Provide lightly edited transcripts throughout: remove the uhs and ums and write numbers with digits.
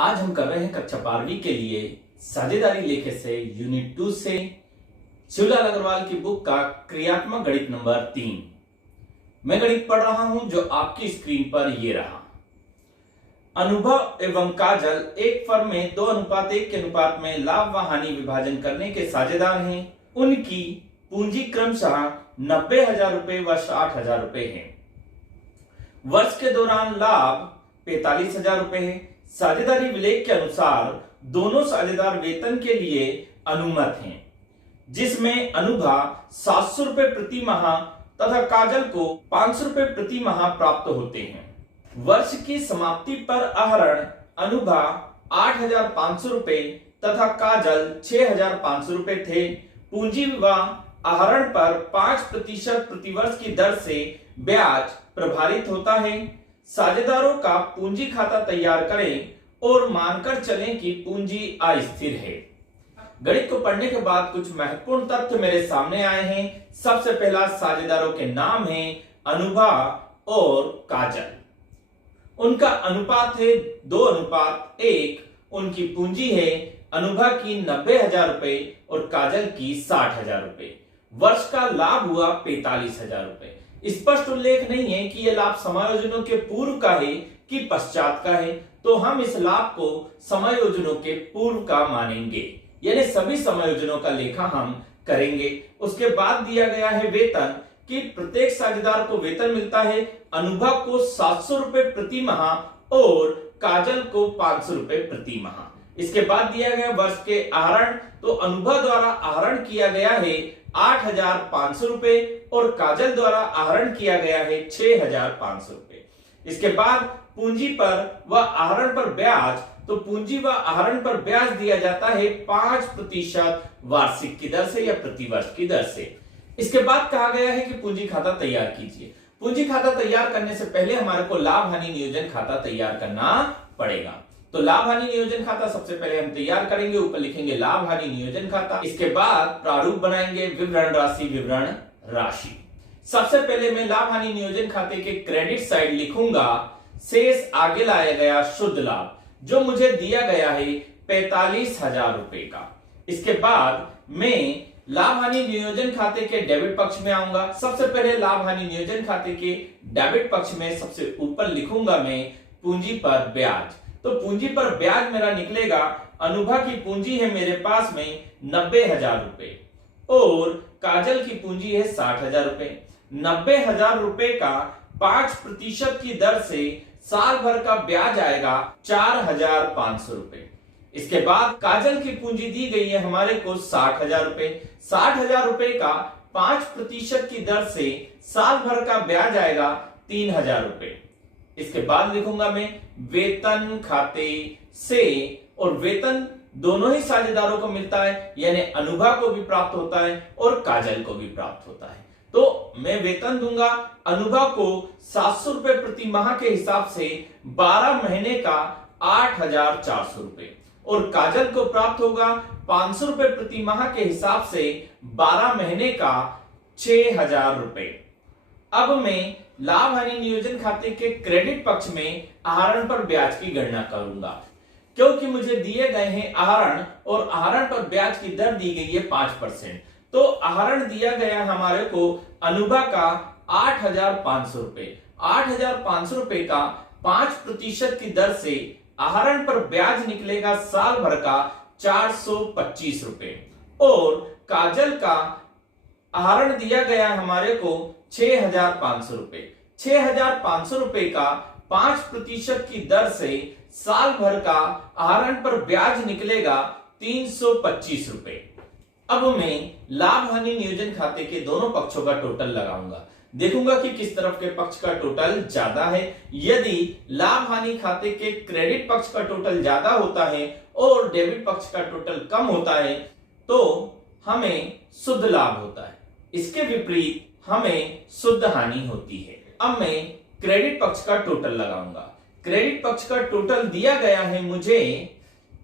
आज हम कर रहे हैं कक्षा 12वीं के लिए साझेदारी लेखे से यूनिट 2 से शिवलाल अग्रवाल की बुक का क्रियात्मक गणित नंबर 3। मैं गणित पढ़ रहा हूं जो आपकी स्क्रीन पर ये रहा। अनुभव एवं काजल एक फर्म में 2:1 के अनुपात में लाभ व हानि विभाजन करने के साझेदार हैं। उनकी पूंजी क्रमशः 90,000 रुपए व 60,000 रुपए है। वर्ष के दौरान लाभ 45,000 रुपए है। साझेदारी विलेख के अनुसार दोनों साझेदार वेतन के लिए अनुमत हैं, जिसमें अनुभा 700 रुपए प्रति माह तथा काजल को 500 रुपए प्रति माह प्राप्त होते हैं। वर्ष की समाप्ति पर आहरण अनुभा 8,500 रुपए तथा काजल 6,500 रुपए थे। पूंजी व आहरण पर 5% प्रतिवर्ष की दर से ब्याज प्रभावित होता है। साझेदारों का पूंजी खाता तैयार करें और मानकर चलें कि पूंजी अस्थिर है। गणित को पढ़ने के बाद कुछ महत्वपूर्ण तथ्य मेरे सामने आए हैं। सबसे पहला, साझेदारों के नाम हैं अनुभा और काजल। उनका अनुपात है 2:1। उनकी पूंजी है अनुभा की 90,000 रुपए और काजल की 60,000 रुपए। वर्ष का लाभ हुआ 45,000 रुपए। स्पष्ट उल्लेख नहीं है कि यह लाभ समायोजनों के पूर्व का है कि पश्चात का है, तो हम इस लाभ को समायोजनों के पूर्व का मानेंगे, यानी सभी समायोजनों का लेखा हम करेंगे। उसके बाद दिया गया है वेतन कि प्रत्येक साझेदार को वेतन मिलता है। अनुभा को 700 रुपए प्रति माह और काजल को 500 रुपए प्रति माह। इसके बाद दिया गया वर्ष के आहरण, तो अनुभा द्वारा आहरण किया गया है 8,500 रुपए और काजल द्वारा आहरण किया गया है 6,500 रुपए। इसके बाद पूंजी पर व आहरण पर ब्याज, तो पूंजी व आहरण पर ब्याज दिया जाता है 5% वार्षिक की दर से या प्रतिवर्ष की दर से। इसके बाद कहा गया है कि पूंजी खाता तैयार कीजिए। पूंजी खाता तैयार करने से पहले हमारे को लाभ हानि नियोजन खाता तैयार करना पड़ेगा। तो लाभ हानि नियोजन खाता सबसे पहले हम तैयार करेंगे। ऊपर लिखेंगे लाभ हानि नियोजन खाता। इसके बाद प्रारूप बनाएंगे विवरण राशि विवरण राशि। सबसे पहले मैं लाभ हानि नियोजन खाते के क्रेडिट साइड लिखूंगा शेष आगे लाया गया शुद्ध लाभ, जो मुझे दिया गया है 45,000 रुपए का। इसके बाद मैं लाभ हानि नियोजन खाते के डेबिट पक्ष में आऊंगा। सबसे पहले लाभ हानि नियोजन खाते के डेबिट पक्ष में सबसे ऊपर लिखूंगा मैं पूंजी पर ब्याज। तो पूंजी पर ब्याज मेरा निकलेगा, अनुभा की पूंजी है मेरे पास में 90,000 रुपए और काजल की पूंजी है 60,000 रुपए। 90,000 रुपए का 5% की दर से साल भर का ब्याज आएगा 4,500 रुपए। इसके बाद काजल की पूंजी दी गई है हमारे को 60,000 रुपए। 60,000 रुपए का 5% की दर से साल भर का ब्याज आएगा 3,000 रुपए। इसके बाद लिखूंगा मैं वेतन खाते से, और वेतन दोनों ही साझेदारों को मिलता है, यानी अनुभा को भी प्राप्त होता है और काजल को भी प्राप्त होता है। तो मैं वेतन दूंगा अनुभा को 700 रुपए प्रति माह के हिसाब से 12 महीने का 8,400 रुपए और काजल को प्राप्त होगा 500 रुपए प्रति माह के हिसाब से 12 महीने का 6,000 रुपए। अब मैं लाभ हानि नियोजन खाते के क्रेडिट पक्ष में आहरण पर ब्याज की गणना करूंगा, क्योंकि मुझे दिए गए हैं आहरण और आहरण पर ब्याज की दर दी गई है 5%। तो आहरण दिया गया हमारे को अनुभा का 8,500 रुपए। 8,500 रुपए का 5% की दर से आहरण पर ब्याज निकलेगा साल भर का 425 रुपए और काजल का आहरण दिया गया हमारे को 6,500 रुपए। 6,500 रुपए का 5% की दर से साल भर का आहरण पर ब्याज निकलेगा 325 रुपए। अब मैं लाभ हानि नियोजन खाते के दोनों पक्षों का टोटल लगाऊंगा, देखूंगा कि किस तरफ के पक्ष का टोटल ज्यादा है। यदि लाभ हानि खाते के क्रेडिट पक्ष का टोटल ज्यादा होता है और डेबिट पक्ष का टोटल कम होता है, तो हमें शुद्ध लाभ होता है। इसके विपरीत हमें शुद्ध हानि होती है। अब मैं क्रेडिट पक्ष का टोटल लगाऊंगा। क्रेडिट पक्ष का टोटल दिया गया है मुझे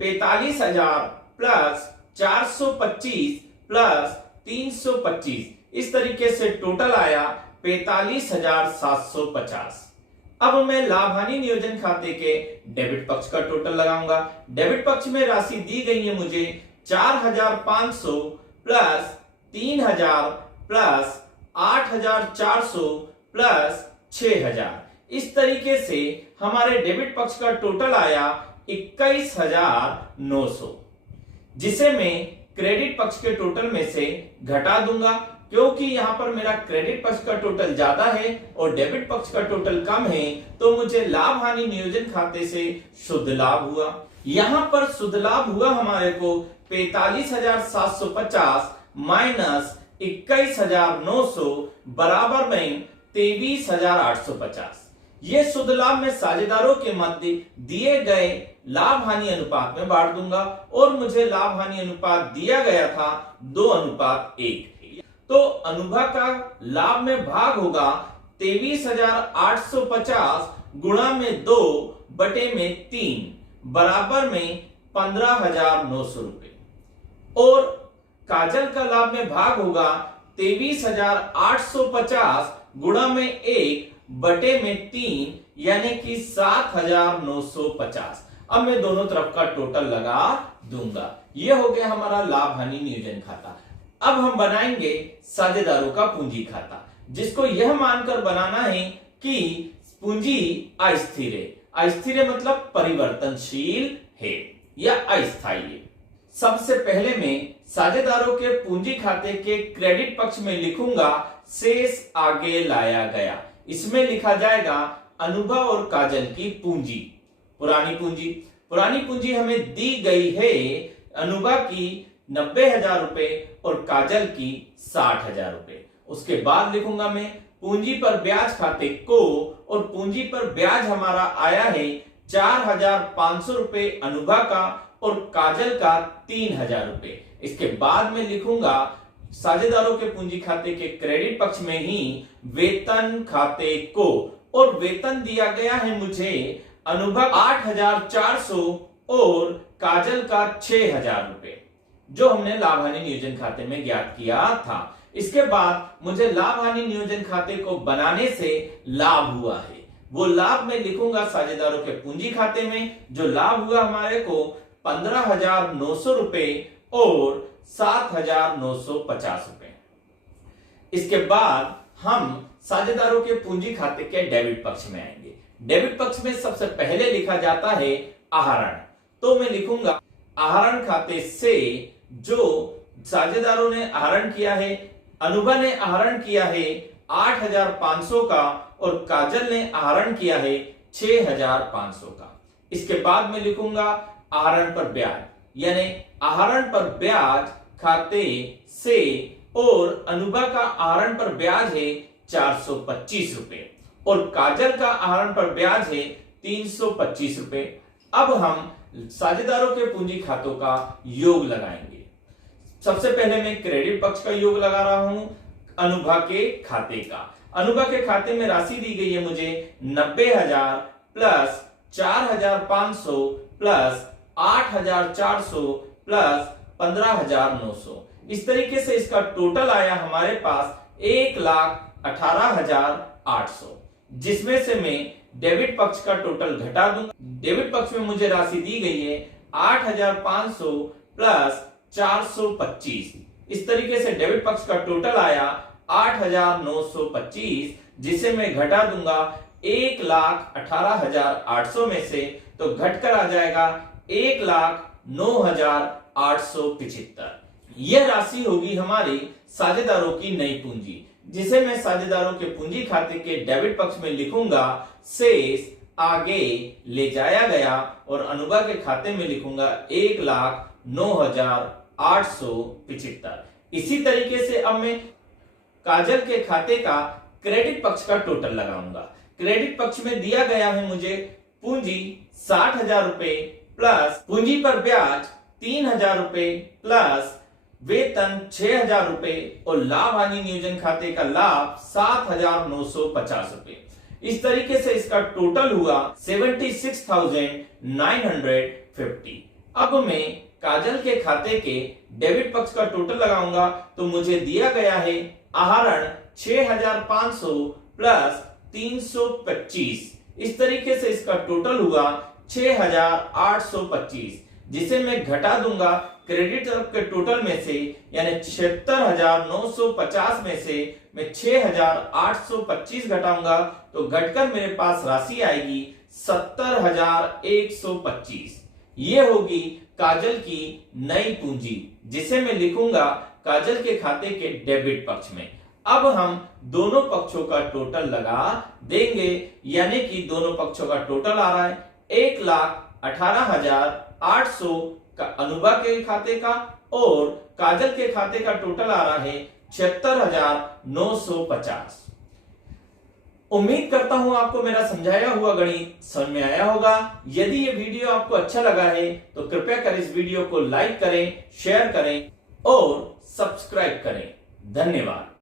45,000 प्लस 425 प्लस 325। इस तरीके से टोटल आया 45,750। अब मैं लाभ हानि नियोजन खाते के डेबिट पक्ष का टोटल लगाऊंगा। डेबिट पक्ष में राशि दी गई है मुझे 4500 प्लस 3000 प्लस 8400 प्लस 6000। इस तरीके से हमारे डेबिट पक्ष का टोटल आया 21900, जिसे मैं क्रेडिट पक्ष के टोटल में से घटा दूंगा, क्योंकि यहां पर मेरा क्रेडिट पक्ष का टोटल ज्यादा है और डेबिट पक्ष का टोटल कम है, तो मुझे लाभ हानि नियोजन खाते से शुद्ध लाभ हुआ। यहां पर शुद्ध लाभ हुआ हमारे को 45,750 माइनस 21,900 बराबर में 23,850। ये शुद्ध लाभ में साझेदारों के मध्य दिए गए लाभ हानि अनुपात में बांट दूंगा और मुझे लाभ हानि अनुपात दिया गया था 2:1। तो अनुभव का लाभ में भाग होगा 23,850 गुणा में 2 बटे में 3 बराबर में 15,900 रुपए, और काजल का लाभ में भाग होगा 23,850 गुणा में 1 बटे में 3 यानी कि 7,950। अब मैं दोनों तरफ का टोटल लगा दूंगा। यह हो गया हमारा लाभ हानि नियोजन खाता। अब हम बनाएंगे साझेदारों का पूंजी खाता, जिसको यह मानकर बनाना है कि पूंजी अस्थिर है। अस्थिर मतलब परिवर्तनशील है या अस्थायी है। सबसे पहले मैं साझेदारों के पूंजी खाते के क्रेडिट पक्ष में लिखूंगा शेष आगे लाया गया। इसमें लिखा जाएगा अनुभव और काजल की पूंजी। पुरानी पूंजी हमें दी गई है अनुभव की 90,000 रुपए और काजल की 60,000 रुपए। उसके बाद लिखूंगा मैं पूंजी पर ब्याज खाते को, और पूंजी पर ब्याज हमारा आया है 4,500 रुपए अनुभव का और काजल का 3,000 रुपए। इसके बाद में लिखूंगा साझेदारों के पूंजी खाते के क्रेडिट पक्ष में ही वेतन खाते को, और वेतन दिया गया है मुझे अनुभव 8,400 और काजल का 6,000 रुपए, जो हमने लाभ हानि नियोजन खाते में ज्ञात किया था। इसके बाद मुझे लाभ हानि नियोजन खाते को बनाने से लाभ हुआ है, वो लाभ मैं लिखूंगा साझेदारों के पूंजी खाते में। जो लाभ हुआ हमारे को 15,900 रुपए और 7,950 रुपए। इसके बाद हम साझेदारों के पूंजी खाते के डेबिट पक्ष में आएंगे। डेबिट पक्ष में सबसे पहले लिखा जाता है आहरण। तो मैं लिखूंगा आहरण खाते से जो साझेदारों ने आहरण किया है, अनुभव ने आहरण किया है 8,500 का और काजल ने आहरण किया है 6,500 का। इसके बाद मैं लिखूंगा आहरण पर ब्याज, यानी आहरण पर ब्याज खाते से, और अनुभव का आहरण पर ब्याज है 425 रुपए और काजल का आहरण पर ब्याज है 325 रुपए। अब हम साझेदारों के पूंजी खातों का योग लगाएंगे। सबसे पहले मैं क्रेडिट पक्ष का योग लगा रहा हूं अनुभव के खाते का। अनुभव के खाते में राशि दी गई है मुझे 90,000 प्लस 4,500 प्लस 8,400 प्लस 15,900। इस तरीके से इसका टोटल आया हमारे पास 1,18,800, जिसमें से मैं डेबिट पक्ष का टोटल घटा दूंगा। डेबिट पक्ष में मुझे राशि दी गई है 8,500 प्लस 425। इस तरीके से डेबिट पक्ष का टोटल आया 8,925, जिसे मैं घटा दूंगा 1,18,800 में से, तो घटकर आ जाएगा 1,09,875। यह राशि होगी हमारी साझेदारों की नई पूंजी, जिसे मैं साझेदारों के पूंजी खाते के डेबिट पक्ष में लिखूंगा शेष आगे ले जाया गया, और अनुभव के खाते में लिखूंगा 1,09,875। इसी तरीके से अब मैं काजल के खाते का क्रेडिट पक्ष का टोटल लगाऊंगा। क्रेडिट पक्ष में दिया गया है मुझे पूंजी 60,000 रुपए प्लस पूंजी पर ब्याज 3,000 रुपए प्लस वेतन 6,000 रुपए और लाभ हानि नियोजन खाते का लाभ 7,950 रुपए। इस तरीके से इसका टोटल हुआ 76,950। अब मैं काजल के खाते के डेबिट पक्ष का टोटल लगाऊंगा, तो मुझे दिया गया है आहरण 6,500 प्लस 325, इस तरीके से इसका टोटल हुआ 6,825, जिसे मैं घटा दूंगा क्रेडिट तरफ के टोटल में से, यानी 76,950 में से मैं 6,825 घटाऊंगा तो घटकर मेरे पास राशि आएगी 70,125। ये होगी काजल की नई पूंजी, जिसे मैं लिखूंगा काजल के खाते के डेबिट पक्ष में। अब हम दोनों पक्षों का टोटल लगा देंगे, यानी कि दोनों पक्षों का टोटल आ रहा है 1,18,800 का अनुभा के खाते का, और काजल के खाते का टोटल आ रहा है 76,950। उम्मीद करता हूं आपको मेरा समझाया हुआ गणित समझ में आया होगा। यदि ये वीडियो आपको अच्छा लगा है तो कृपया कर इस वीडियो को लाइक करें, शेयर करें और सब्सक्राइब करें। धन्यवाद।